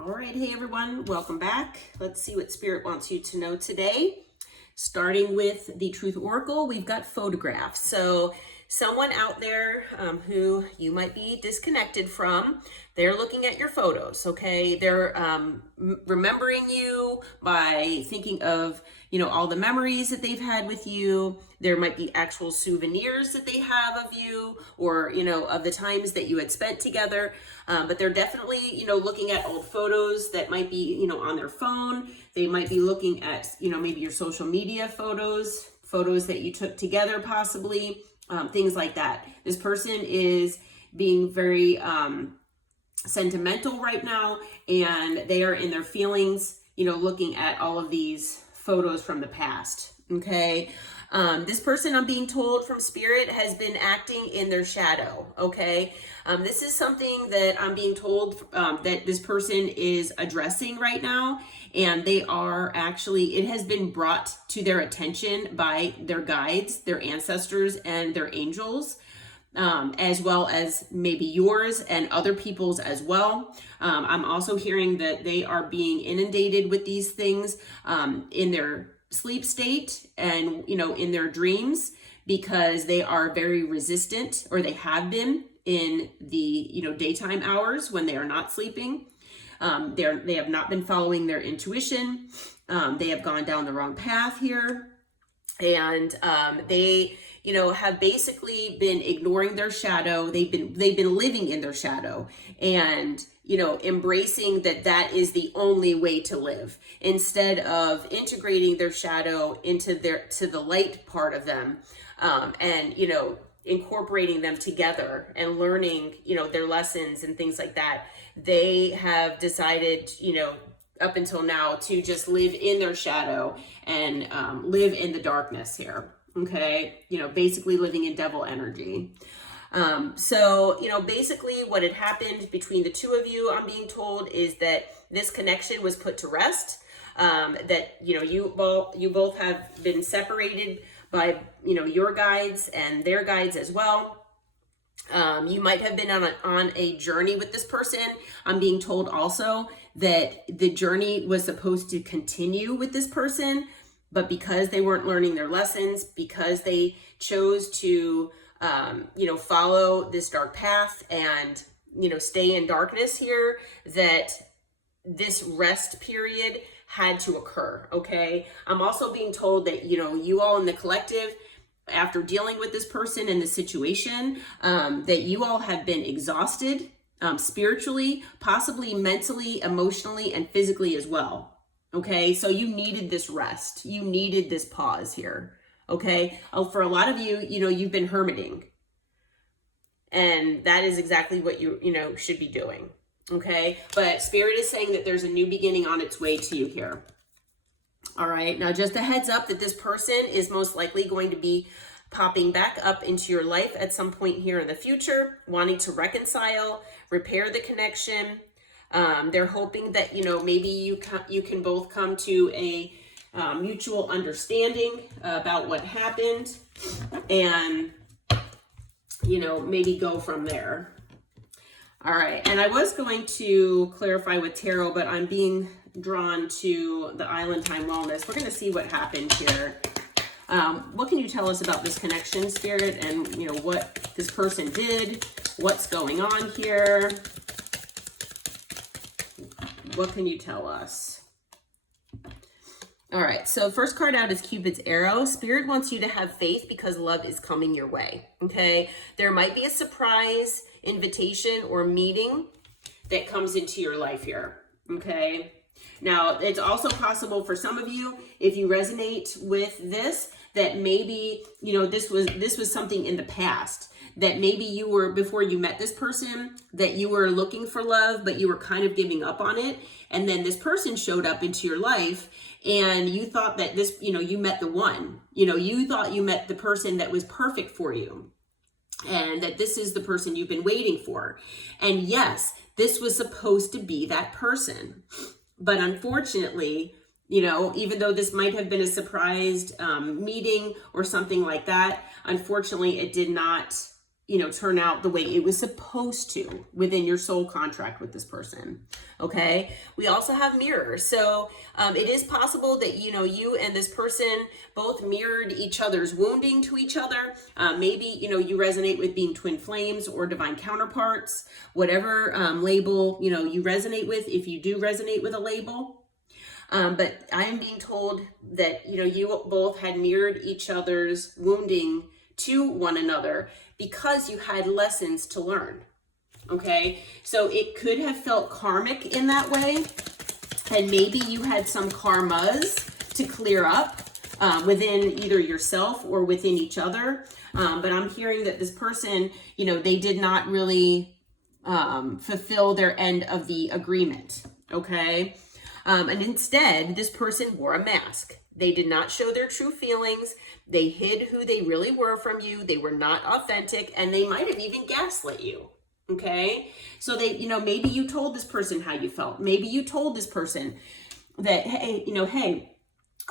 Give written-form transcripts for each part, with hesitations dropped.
All right, hey everyone, welcome back. Let's see what Spirit wants you to know today. Starting with the Truth Oracle, we've got photographs. So someone out there who you might be disconnected from, they're looking at your photos, okay? They're remembering you by thinking of, all the memories that they've had with you. There might be actual souvenirs that they have of you or, of the times that you had spent together. But they're definitely, looking at old photos that might be, on their phone. They might be looking at, maybe your social media photos that you took together possibly, things like that. This person is being very sentimental right now, and they are in their feelings, looking at all of these photos from the past, okay? This person, I'm being told from Spirit, has been acting in their shadow, okay? This is something that I'm being told that this person is addressing right now, and they are actually, it has been brought to their attention by their guides, their ancestors, and their angels, as well as maybe yours and other people's as well. I'm also hearing that they are being inundated with these things in their sleep state and, in their dreams, because they are very resistant, or they have been in the, daytime hours when they are not sleeping. They have not been following their intuition. They have gone down the wrong path here. And they, have basically been ignoring their shadow. They've been living in their shadow and, embracing that is the only way to live, instead of integrating their shadow into the light part of them, and, incorporating them together and learning, their lessons and things like that. They have decided, up until now, to just live in their shadow and live in the darkness here. Okay. Basically living in devil energy. So, basically what had happened between the two of you, I'm being told, is that this connection was put to rest. That, you both have been separated by, your guides and their guides as well. You might have been on a journey with this person. I'm being told also that the journey was supposed to continue with this person, but because they weren't learning their lessons, because they chose to, follow this dark path and, stay in darkness here, that this rest period had to occur. Okay. I'm also being told that, you all in the collective, after dealing with this person and the situation, that you all have been exhausted, spiritually, possibly mentally, emotionally, and physically as well. Okay. So you needed this rest. You needed this pause here. Okay. For a lot of you, you've been hermiting, and that is exactly what you should be doing. Okay. But Spirit is saying that there's a new beginning on its way to you here. All right. Now, just a heads up that this person is most likely going to be popping back up into your life at some point here in the future, wanting to reconcile, repair the connection. They're hoping that, maybe you can both come to a mutual understanding about what happened, and, maybe go from there. All right. And I was going to clarify with tarot, but I'm being drawn to the Island Time Wellness. We're going to see what happened here. What can you tell us about this connection, Spirit, and, what this person did? What's going on here? What can you tell us? All right, so first card out is Cupid's arrow. Spirit wants you to have faith because love is coming your way, okay? There might be a surprise invitation or meeting that comes into your life here, okay? Now, it's also possible for some of you, if you resonate with this, that maybe, this was something in the past, that maybe you were, before you met this person, that you were looking for love, but you were kind of giving up on it. And then this person showed up into your life, and you thought that this, you met the one, you thought you met the person that was perfect for you, and that this is the person you've been waiting for. And yes, this was supposed to be that person. But unfortunately, even though this might have been a surprised meeting or something like that, unfortunately, it did not, turn out the way it was supposed to within your soul contract with this person. Okay. We also have mirrors. So it is possible that, you and this person both mirrored each other's wounding to each other. Maybe, you resonate with being twin flames or divine counterparts, whatever label, you resonate with, if you do resonate with a label. But I am being told that, you both had mirrored each other's wounding to one another because you had lessons to learn. Okay, so it could have felt karmic in that way, and maybe you had some karmas to clear up within either yourself or within each other. But I'm hearing that this person, they did not really fulfill their end of the agreement. Okay, and instead, this person wore a mask. They did not show their true feelings. They hid who they really were from you. They were not authentic, and they might have even gaslit you. Okay. So they, maybe you told this person how you felt. Maybe you told this person that, hey, hey,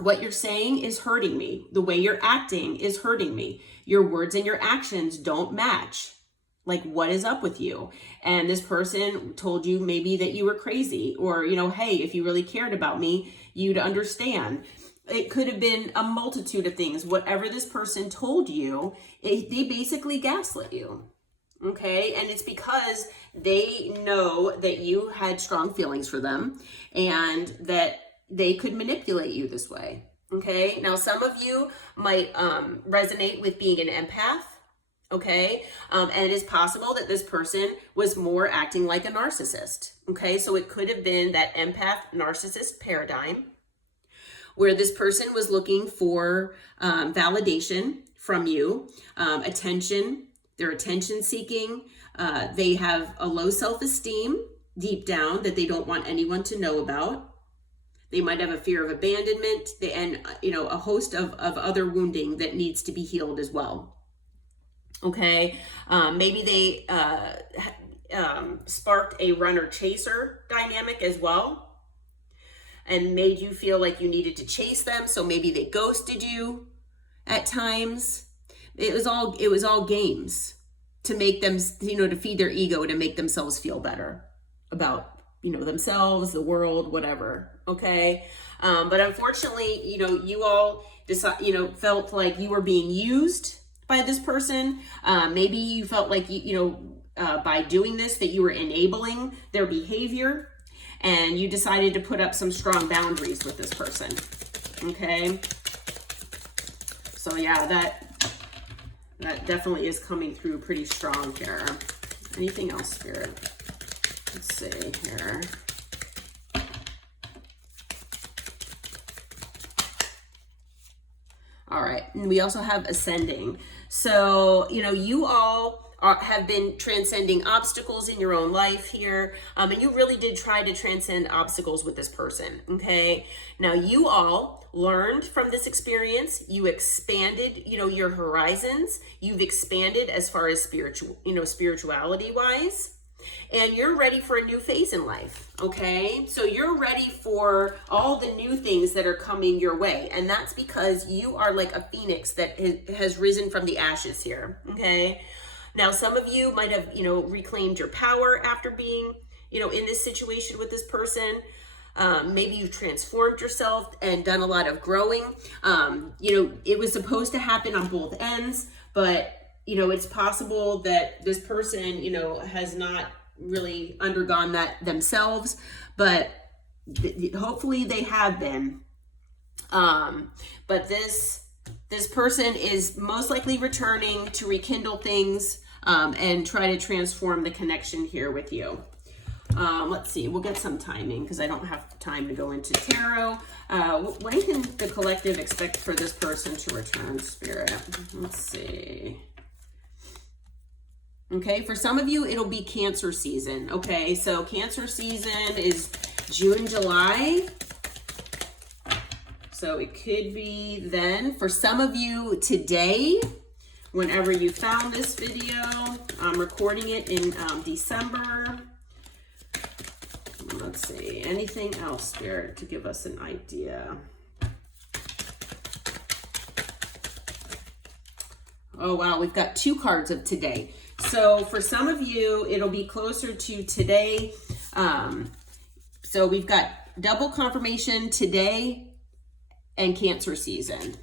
what you're saying is hurting me. The way you're acting is hurting me. Your words and your actions don't match. Like, what is up with you? And this person told you maybe that you were crazy, or, hey, if you really cared about me, you'd understand. It could have been a multitude of things. Whatever this person told you, they basically gaslit you. Okay. And it's because they know that you had strong feelings for them and that they could manipulate you this way. Okay. Now, some of you might resonate with being an empath. Okay. And it is possible that this person was more acting like a narcissist. Okay. So it could have been that empath narcissist paradigm where this person was looking for validation from you, attention. They're attention seeking. They have a low self-esteem deep down that they don't want anyone to know about. They might have a fear of abandonment and, a host of other wounding that needs to be healed as well. Okay. Maybe they sparked a runner-chaser dynamic as well and made you feel like you needed to chase them. So maybe they ghosted you at times. It was all games to make them, to feed their ego, to make themselves feel better about, themselves, the world, whatever. Okay. But unfortunately, you all felt like you were being used by this person. Maybe you felt like, by doing this, that you were enabling their behavior, and you decided to put up some strong boundaries with this person. Okay. So yeah, that definitely is coming through pretty strong here. Anything else, Spirit? Let's see here. All right. And we also have ascending. So, you all have been transcending obstacles in your own life here. And you really did try to transcend obstacles with this person. Okay. Now, you all learned from this experience. You expanded, your horizons. You've expanded as far as spirituality wise. And you're ready for a new phase in life, okay? So you're ready for all the new things that are coming your way. And that's because you are like a phoenix that has risen from the ashes here, okay? Now, some of you might have, reclaimed your power after being, in this situation with this person. Maybe you've transformed yourself and done a lot of growing. It was supposed to happen on both ends, but it's possible that this person, has not really undergone that themselves, but hopefully they have been. But this person is most likely returning to rekindle things and try to transform the connection here with you. Let's see, we'll get some timing because I don't have time to go into tarot. When can the collective expect for this person to return, Spirit? Let's see. Okay, for some of you, it'll be Cancer season. Okay, so Cancer season is June, July. So it could be then. For some of you, today, whenever you found this video, I'm recording it in December. Let's see, anything else, Spirit, to give us an idea? Oh, wow, we've got two cards of today. So for some of you, it'll be closer to today. So we've got double confirmation today and Cancer season.